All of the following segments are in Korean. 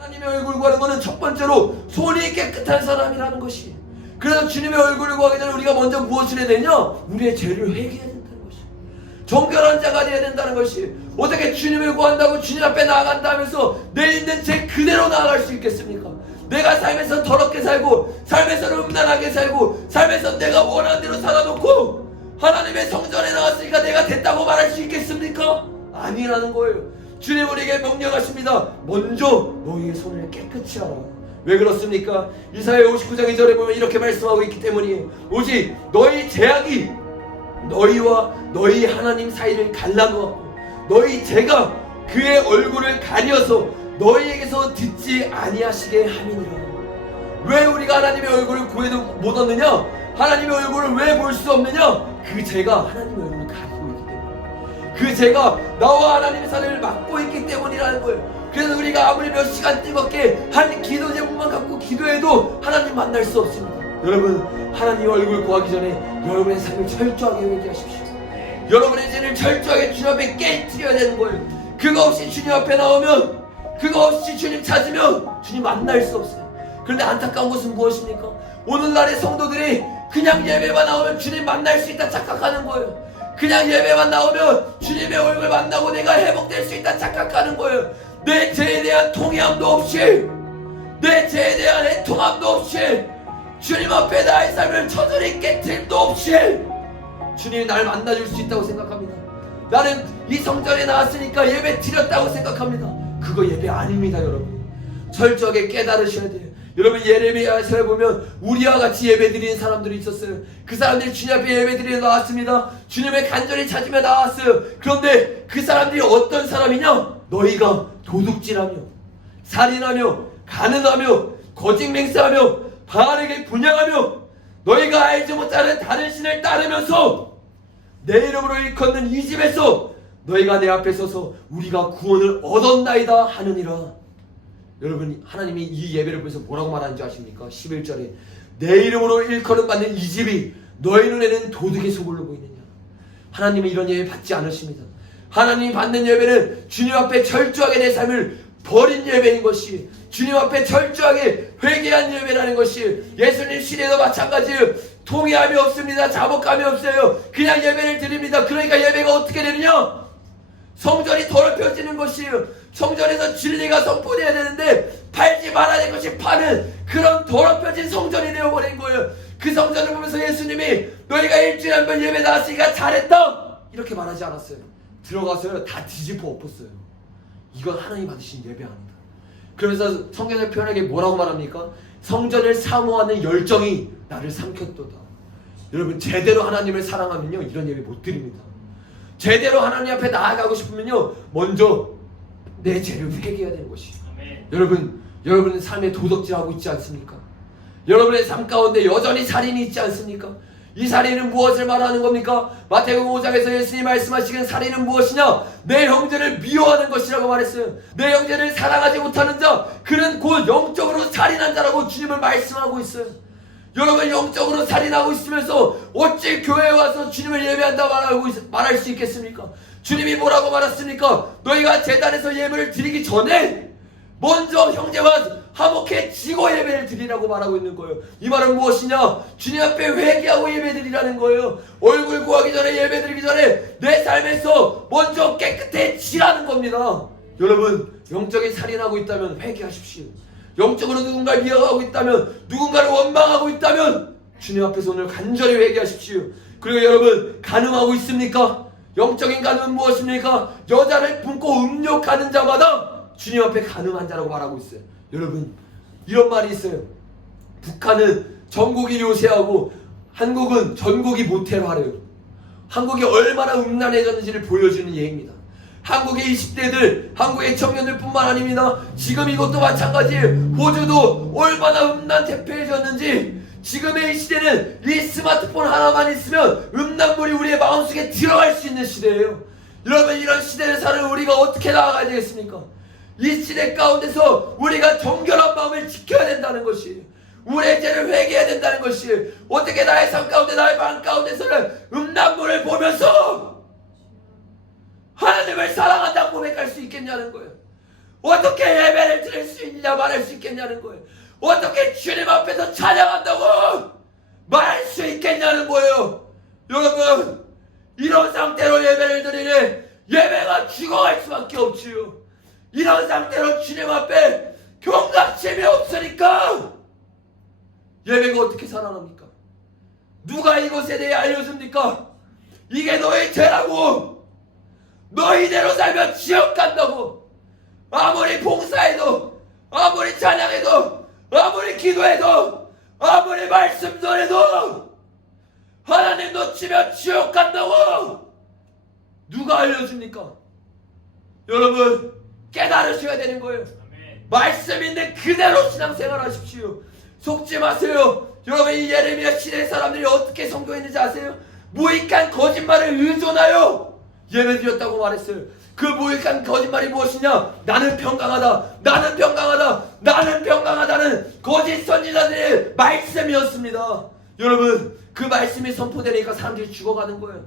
하나님의 얼굴 구하는 것은 첫 번째로 손이 깨끗한 사람이라는 것이. 그래서 주님의 얼굴을 구하기 전에 우리가 먼저 무엇을 해야 되냐? 우리의 죄를 회개해야 된다는 것이. 정결한 자가 되어야 된다는 것이. 어떻게 주님을 구한다고 주님 앞에 나아간다 하면서 내 있는 죄 그대로 나아갈 수 있겠습니까? 내가 삶에서 더럽게 살고 삶에서는 음란하게 살고 삶에서 내가 원하는 대로 살아놓고 하나님의 성전에 나왔으니까 내가 됐다고 말할 수 있겠습니까? 아니라는 거예요. 주님 우리에게 명령하십니다. 먼저 너희의 손을 깨끗이 하라. 왜 그렇습니까? 이사야 59장 2절에 보면 이렇게 말씀하고 있기 때문이에요. 오직 너희 죄악이 너희와 너희 하나님 사이를 갈라놓았고 너희 죄가 그의 얼굴을 가려서 너희에게서 듣지 아니하시게 함이니라. 왜 우리가 하나님의 얼굴을 구해도 못 얻느냐? 하나님의 얼굴을 왜 볼 수 없느냐? 그 죄가 하나님의 얼굴을 가리고 있기 때문에, 그 죄가 나와 하나님의 사이를 막고 있기 때문이라는 거예요. 그래서 우리가 아무리 몇 시간 뜨겁게 한 기도 제목만 갖고 기도해도 하나님 만날 수 없습니다. 여러분, 하나님 얼굴 구하기 전에 여러분의 삶을 철저하게 회개하십시오. 여러분의 죄를 철저하게 주님 앞에 깨뜨려야 되는 거예요. 그거 없이 주님 앞에 나오면, 그거 없이 주님 찾으면 주님 만날 수 없어요. 그런데 안타까운 것은 무엇입니까? 오늘날의 성도들이 그냥 예배만 나오면 주님 만날 수 있다 착각하는 거예요. 그냥 예배만 나오면 주님의 얼굴 만나고 내가 회복될 수 있다 착각하는 거예요. 내 죄에 대한 통회함도 없이, 내 죄에 대한 애통함도 없이, 주님 앞에 나의 삶을 처절히 깨트림도 없이 주님이 날 만나줄 수 있다고 생각합니다. 나는 이 성전에 나왔으니까 예배 드렸다고 생각합니다. 그거 예배 아닙니다. 여러분, 철저하게 깨달으셔야 돼요. 여러분, 예레미야서에 보면 우리와 같이 예배 드리는 사람들이 있었어요. 그 사람들이 주님 앞에 예배 드리러 나왔습니다. 주님의 간절히 찾으며 나왔어요. 그런데 그 사람들이 어떤 사람이냐? 너희가 도둑질하며 살인하며 가늠하며 거짓 맹세하며 바알에게 분향하며 너희가 알지 못하는 다른 신을 따르면서 내 이름으로 일컫는 이 집에서 너희가 내 앞에 서서 우리가 구원을 얻었나이다 하느니라. 여러분, 하나님이 이 예배를 보면서 뭐라고 말하는지 아십니까? 11절에 내 이름으로 일컬음 받는 이 집이 너희 눈에는 도둑의 소굴로 보이느냐. 하나님은 이런 예배 받지 않으십니다. 하나님이 받는 예배는 주님 앞에 철저하게 내 삶을 버린 예배인 것이, 주님 앞에 철저하게 회개한 예배라는 것이. 예수님 시대도 마찬가지예요. 통회함이 없습니다. 자복감이 없어요. 그냥 예배를 드립니다. 그러니까 예배가 어떻게 되느냐? 성전이 더럽혀지는 것이에요. 성전에서 진리가 선포되어야 되는데 팔지 말아야 될 것이 파는 그런 더럽혀진 성전이 되어버린 거예요. 그 성전을 보면서 예수님이 너희가 일주일에 한 번 예배 나왔으니까 잘했다 이렇게 말하지 않았어요. 들어가서요 다 뒤집어 엎었어요. 이건 하나님 받으신 예배 아니다. 그러면서 성경의 표현에게 뭐라고 말합니까? 성전을 사모하는 열정이 나를 삼켰도다. 여러분, 제대로 하나님을 사랑하면요 이런 예배 못 드립니다. 제대로 하나님 앞에 나아가고 싶으면요 먼저 내 죄를 회개해야 되는 것이. 여러분, 여러분의 삶에 도덕질하고 있지 않습니까? 여러분의 삶 가운데 여전히 살인이 있지 않습니까? 이 살인은 무엇을 말하는 겁니까? 마태복음 5장에서 예수님이 말씀하시기는 살인은 무엇이냐? 내 형제를 미워하는 것이라고 말했어요. 내 형제를 사랑하지 못하는 자, 그는 곧 영적으로 살인한 자라고 주님은 말씀하고 있어요. 여러분, 영적으로 살인하고 있으면서 어찌 교회에 와서 주님을 예배한다 말할 수 있겠습니까? 주님이 뭐라고 말했습니까? 너희가 제단에서 예배를 드리기 전에 먼저 형제와 화목해지고 예배를 드리라고 말하고 있는 거예요. 이 말은 무엇이냐? 주님 앞에 회개하고 예배 드리라는 거예요. 얼굴 구하기 전에, 예배 드리기 전에 내 삶에서 먼저 깨끗해지라는 겁니다. 여러분, 영적인 살인하고 있다면 회개하십시오. 영적으로 누군가를 미워하고 있다면, 누군가를 원망하고 있다면 주님 앞에서 오늘 간절히 회개하십시오. 그리고 여러분, 간음하고 있습니까? 영적인 간음은 무엇입니까? 여자를 품고 음욕하는 자마다 주님 앞에 간음한 자라고 말하고 있어요. 여러분, 이런 말이 있어요. 북한은 전국이 요새하고 한국은 전국이 모태화래요. 한국이 얼마나 음란해졌는지를 보여주는 예입니다. 한국의 20대들, 한국의 청년들 뿐만 아닙니다. 지금 이것도 마찬가지예요. 호주도 얼마나 음란 대표해졌는지. 지금의 이 시대는 이 스마트폰 하나만 있으면 음란물이 우리의 마음속에 들어갈 수 있는 시대예요. 여러분, 이런 시대를 사는 우리가 어떻게 나아가야 되겠습니까? 이 시대 가운데서 우리가 정결한 마음을 지켜야 된다는 것이, 우리의 죄를 회개해야 된다는 것이. 어떻게 나의 삶 가운데, 나의 마음 가운데서는 음란물을 보면서 하나님을 사랑한다고 고백할 수 있겠냐는 거예요. 어떻게 예배를 드릴 수 있냐 말할 수 있겠냐는 거예요. 어떻게 주님 앞에서 찬양한다고 말할 수 있겠냐는 거예요. 여러분, 이런 상태로 예배를 드리니 예배가 죽어갈 수밖에 없지요. 이런 상태로 주님 앞에 경각심이 없으니까 예배가 어떻게 살아납니까? 누가 이것에 대해 알려줍니까? 이게 너의 죄라고. 너 이대로 살면 지옥 간다고. 아무리 봉사해도, 아무리 찬양해도, 아무리 기도해도, 아무리 말씀 전해도 하나님 놓치면 지옥 간다고. 누가 알려줍니까? 여러분, 깨달으셔야 되는 거예요. 말씀 있는 그대로 신앙생활 하십시오. 속지 마세요. 여러분, 이 예레미야 시대 사람들이 어떻게 선교했는지 아세요? 무익한 거짓말을 의존하여 예배드렸다고 말했어요. 그 무익한 거짓말이 무엇이냐? 나는 평강하다, 나는 평강하다, 나는 평강하다는 거짓 선지자들의 말씀이었습니다. 여러분, 그 말씀이 선포되니까 사람들이 죽어가는 거예요.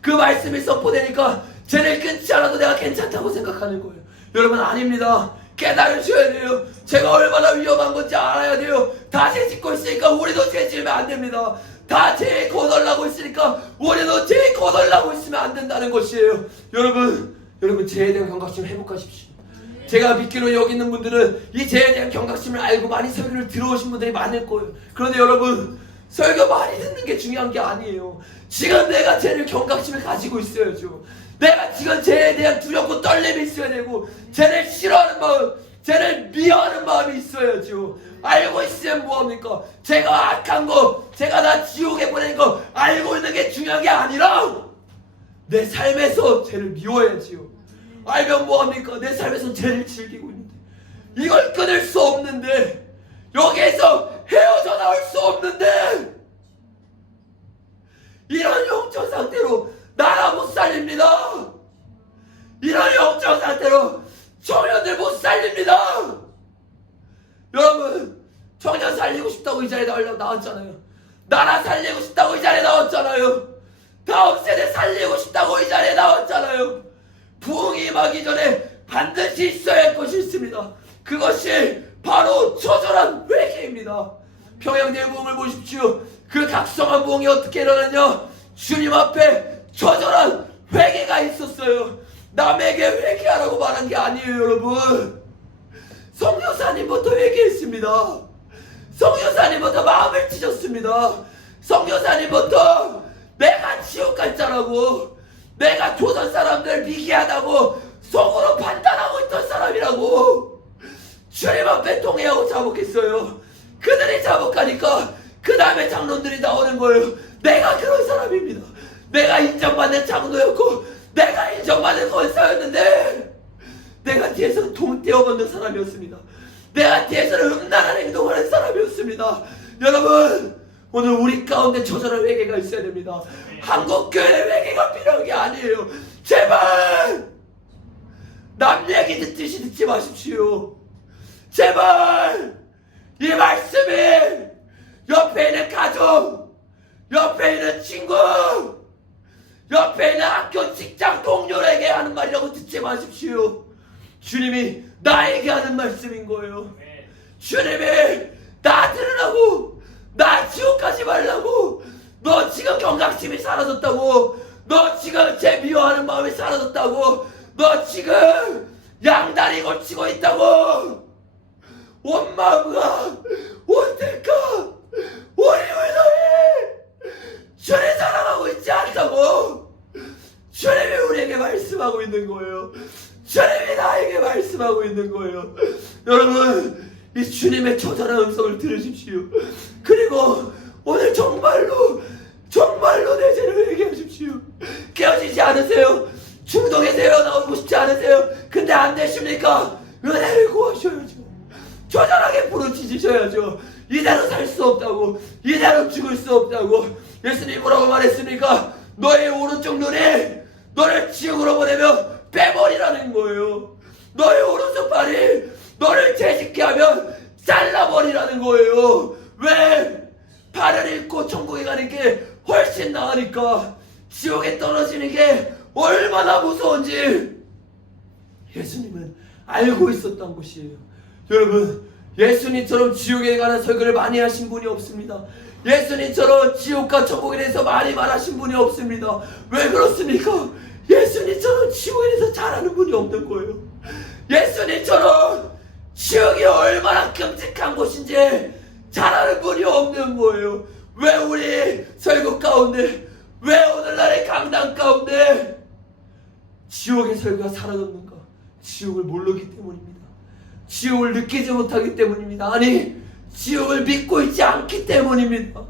그 말씀이 선포되니까 죄를 끊지 않아도 내가 괜찮다고 생각하는 거예요. 여러분, 아닙니다. 깨달으셔야 돼요. 제가 얼마나 위험한 건지 알아야 돼요. 다 죄 짓고 있으니까 우리도 죄 지으면 안 됩니다. 다 죄에 거덜나고 있으니까 우리도 죄에 거덜나고 있으면 안 된다는 것이에요. 여러분 죄에 대한 경각심 회복하십시오. 제가 믿기로 여기 있는 분들은 이 죄에 대한 경각심을 알고 많이 설교를 들어오신 분들이 많을 거예요. 그런데 여러분, 설교 많이 듣는 게 중요한 게 아니에요. 지금 내가 죄를 경각심을 가지고 있어야죠. 내가 지금 죄에 대한 두렵고 떨림이 있어야 되고, 죄를 싫어하는 마음, 죄를 미워하는 마음이 있어야죠. 알고 있으면 뭐합니까? 제가 악한 거, 제가 나 지옥에 보내는 거 알고 있는 게 중요한 게 아니라 내 삶에서 죄를 미워해야지요. 알면 뭐합니까? 내 삶에서 죄를 즐기고 있는데, 이걸 끊을 수 없는데, 여기에서 헤어져 나올 수 없는데, 이런 영적 상태로 나라 못 살립니다. 이런 영적 상태로 청년들 못 살립니다. 여러분, 청년 살리고 싶다고 이 자리에 나왔잖아요. 나라 살리고 싶다고 이 자리에 나왔잖아요. 다음 세대 살리고 싶다고 이 자리에 나왔잖아요. 부흥이 임하기 전에 반드시 있어야 할 것이 있습니다. 그것이 바로 처절한 회개입니다. 평양대회 부흥을 보십시오. 그 각성한 부흥이 어떻게 일어났냐? 주님 앞에 처절한 회개가 있었어요. 남에게 회개하라고 말한 게 아니에요, 여러분. 성교사님부터 회개했습니다. 성교사님부터 마음을 찢었습니다. 성교사님부터 내가 지옥 갈 자라고, 내가 조선 사람들 미개하다고 속으로 판단하고 있던 사람이라고 주님 앞에 통회하고 자복했어요. 그들이 자복하니까 그 다음에 장로들이 나오는 거예요. 내가 그런 사람입니다. 내가 인정받는 장로였고 내가 인정받는 권사였는데, 내가 뒤에서 돈 떼어받는 사람이었습니다. 내가 뒤에서는 음란한 행동을 하는 사람이었습니다. 여러분, 오늘 우리 가운데 처절한 회개가 있어야 됩니다. 한국교회의 회개가 필요한 게 아니에요. 제발 남 얘기 듣듯이 듣지 마십시오. 제발 이 말씀이 옆에 있는 가족, 옆에 있는 친구, 옆에 있는 학교 직장 동료에게 하는 말이라고 듣지 마십시오. 주님이 나에게 하는 말씀인 거예요. 주님이 나 들으라고, 나 지옥 가지 말라고. 너 지금 경각심이 사라졌다고, 너 지금 죄 미워하는 마음이 사라졌다고, 너 지금 양다리 걸치고 있다고. 온 마음과 온 뜻과 온 힘을 다해 주님 사랑하고 있지 않다고 주님이 우리에게 말씀하고 있는 거예요. 주님이 나에게 말씀하고 있는 거예요. 여러분, 이 주님의 처절한 음성을 들으십시오. 그리고 오늘 정말로 내 죄를 회개하십시오. 깨어지지 않으세요? 중동에서 나오고 싶지 않으세요? 근데 안 되십니까? 은혜를 구하셔야죠. 처절하게 부르짖으셔야죠. 이대로 살 수 없다고, 이대로 죽을 수 없다고. 예수님이 뭐라고 말했습니까? 너의 오른쪽 눈이 너를 지옥으로 보내면 빼버리라는 거예요. 너의 오른쪽 발이 너를 죄짓게 하면 잘라버리라는 거예요. 왜? 발을 잃고 천국에 가는 게 훨씬 나으니까. 지옥에 떨어지는 게 얼마나 무서운지 예수님은 알고 있었던 것이에요. 여러분, 예수님처럼 지옥에 관한 설교를 많이 하신 분이 없습니다. 예수님처럼 지옥과 천국에 대해서 많이 말하신 분이 없습니다. 왜 그렇습니까? 예수님처럼 지옥에 대해서 잘하는 분이 없는 거예요. 예수님처럼 지옥이 얼마나 끔찍한 곳인지 잘하는 분이 없는 거예요. 왜 우리 설교 가운데, 왜 오늘날의 강단 가운데 지옥의 설교가 사라졌는가? 지옥을 모르기 때문입니다. 지옥을 느끼지 못하기 때문입니다. 아니, 지옥을 믿고 있지 않기 때문입니다.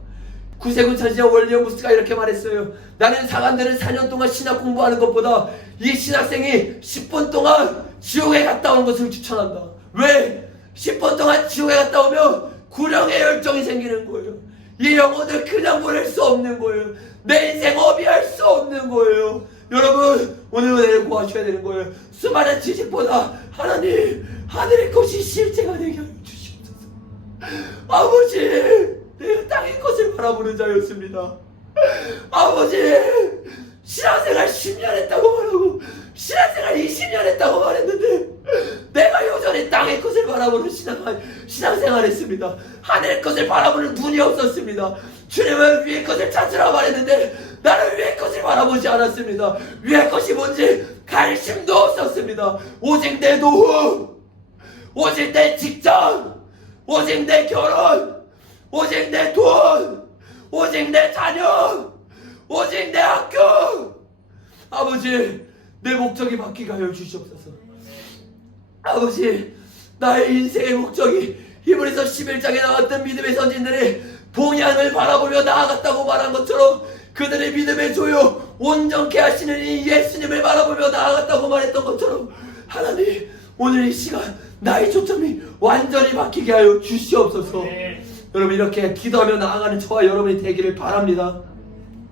구세군 천지자 월리엄 무스가 이렇게 말했어요. 나는 사관들은 4년 동안 신학 공부하는 것보다 이 신학생이 10분 동안 지옥에 갔다 오는 것을 추천한다. 왜? 10분 동안 지옥에 갔다 오면 구령의 열정이 생기는 거예요. 이 영혼을 그냥 보낼 수 없는 거예요. 내 인생 어비할 수 없는 거예요. 여러분, 오늘 은혜를 구하셔야 되는 거예요. 수많은 지식보다 하나님, 하늘의 것이 실제가 되게 하여 주시옵소서. 아버지, 내가 땅의 것을 바라보는 자였습니다. 아버지, 신앙생활 10년 했다고 말하고 신앙생활 20년 했다고 말했는데 내가 여전히 땅의 것을 바라보는 신앙생활 했습니다. 하늘의 것을 바라보는 눈이 없었습니다. 주님은 위의 것을 찾으라 말했는데 나는 위의 것을 바라보지 않았습니다. 위의 것이 뭔지 관심도 없었습니다. 오직 내 노후, 오직 내 직장, 오직 내 결혼, 오직 내 돈, 오직 내 자녀, 오직 내 학교. 아버지, 내 목적이 바뀌게 하여 주시옵소서. 아버지, 나의 인생의 목적이 히브리서 11장에 나왔던 믿음의 선진들이 동양을 바라보며 나아갔다고 말한 것처럼 그들의 믿음의 조요 온전케 하시는 이 예수님을 바라보며 나아갔다고 말했던 것처럼 하나님, 오늘 이 시간 나의 초점이 완전히 바뀌게 하여 주시옵소서. 네. 여러분, 이렇게 기도하며 나아가는 저와 여러분이 되기를 바랍니다.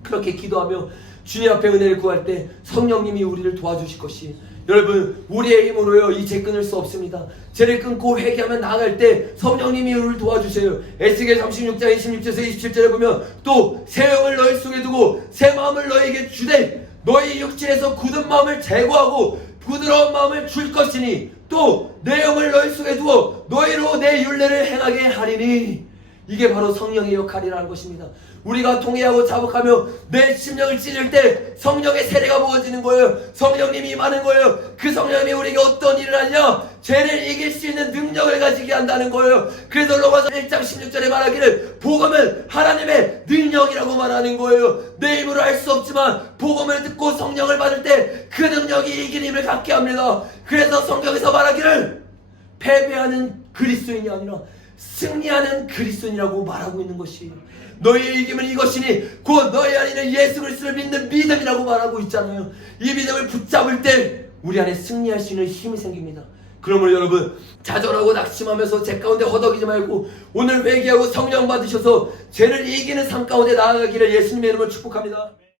그렇게 기도하며 주님 앞에 은혜를 구할 때 성령님이 우리를 도와주실 것이, 여러분, 우리의 힘으로요 이 죄 끊을 수 없습니다. 죄를 끊고 회개하며 나아갈 때 성령님이 우리를 도와주세요. 에스겔 36장 26절에서 27절에 보면 또 새 영을 너희 속에 두고 새 마음을 너희에게 주되 너희 육신에서 굳은 마음을 제거하고 부드러운 마음을 줄 것이니 또 내 영을 너희 속에 두어 너희로 내 율례를 행하게 하리니. 이게 바로 성령의 역할이라는 것입니다. 우리가 통회하고 자복하며 내 심령을 찢을 때 성령의 세례가 부어지는 거예요. 성령님이 임하는 거예요. 그 성령님이 우리에게 어떤 일을 하냐? 죄를 이길 수 있는 능력을 가지게 한다는 거예요. 그래서 로마서 1장 16절에 말하기를 복음은 하나님의 능력이라고 말하는 거예요. 내 힘으로 할 수 없지만 복음을 듣고 성령을 받을 때 그 능력이 이긴 힘을 갖게 합니다. 그래서 성경에서 말하기를 패배하는 그리스도인이 아니라 승리하는 그리스도인이라고 말하고 있는 것이, 너희의 이김은 이것이니 곧 너희 안에 있는 예수 그리스도를 믿는 믿음이라고 말하고 있잖아요. 이 믿음을 붙잡을 때 우리 안에 승리할 수 있는 힘이 생깁니다. 그러므로 여러분, 좌절하고 낙심하면서 죄 가운데 허덕이지 말고 오늘 회개하고 성령 받으셔서 죄를 이기는 삶 가운데 나아가기를 예수님의 이름으로 축복합니다.